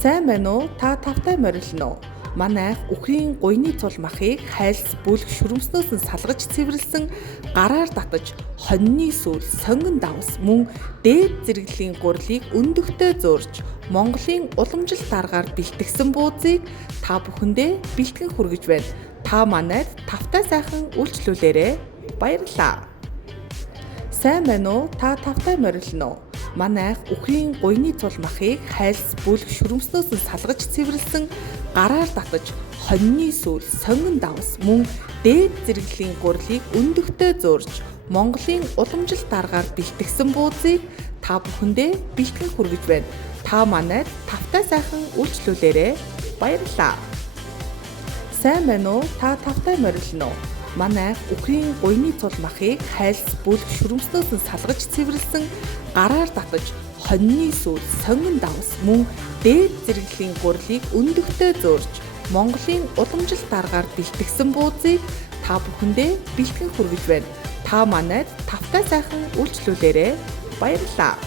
Сайн байна уу? Та тавтай морилно уу? Манайх үхрийн гуйны цул махыг хайлс бүлэг шүрмснөөс нь салгаж цэвэрлсэн гараар татаж хоньны сүүл сонгон давс мөн дээд зэрэглэлийн гурлыг өндөгтөө зөөрч Монголын уламжлалт даргаар бэлтгэсэн бууцыг та бүхэндээ бэлтгэн хүргэж байна. Та манайд тавтай сайхан үйлчлүүлээрэй. Баярлалаа. Сайн байна уу? Та тавтай морилно уу? Манайх үхрийн гуйны цул махыг хайлс бүлэг шүрмснөөс нь салгаж цэвэрлсэн гараар татаж хоньны сүүл сонгон давс мөн дээд зэрэглэлийн гурлыг өндөгтөө зөөрч Монголын уламжлалт даргаар бэлтгэсэн бууцыг та бүхэндээ бэлтгэн хүргэж байна. Та манайд тавтай сайхан үйлчлүүлээрэй. Баярлалаа. Сайн байна уу? Та тавтай морилно уу? Манайх үхрийн гуйны цул махыг хайлс бүлэг шүрмснөөс нь салгаж цэвэрлсэн гараар татаж хоньны сүүл сонгон давс мөн дээд зэрэглэлийн гурлыг өндөгтөө зөөрч Монголын уламжлалт даргаар бэлтгэсэн бууцыг та бүхэндээ бэлтгэн хүргэж байна. Та манайд тавтай сайхан үйлчлүүлээрэй. Баярлалаа.